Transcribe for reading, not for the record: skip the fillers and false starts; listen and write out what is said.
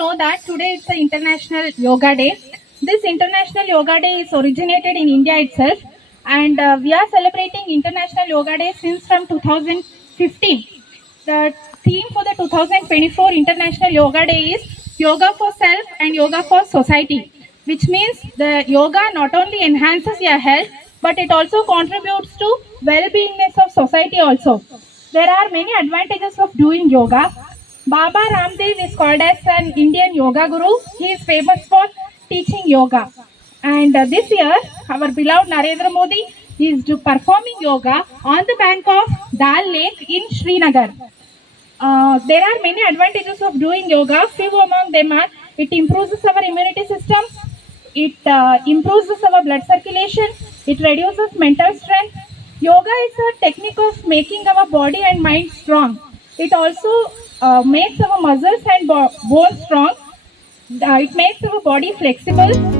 know that today it's the International Yoga Day. This International Yoga Day is originated in India itself, and we are celebrating International Yoga Day since from 2015. The theme for the 2024 International Yoga Day is Yoga for Self and Yoga for Society, which means the yoga not only enhances your health, but it also contributes to well-beingness of society also. There are many advantages of doing yoga. Baba Ramdev is called as an Indian yoga guru. He is famous for teaching yoga. And this year, our beloved Narendra Modi is performing yoga on the bank of Dal Lake in Srinagar. There are many advantages of doing yoga. Few among them are it improves our immunity system, it improves our blood circulation, it reduces mental strength. Yoga is a technique of making our body and mind strong. It also makes our muscles and bones strong. It makes our body flexible.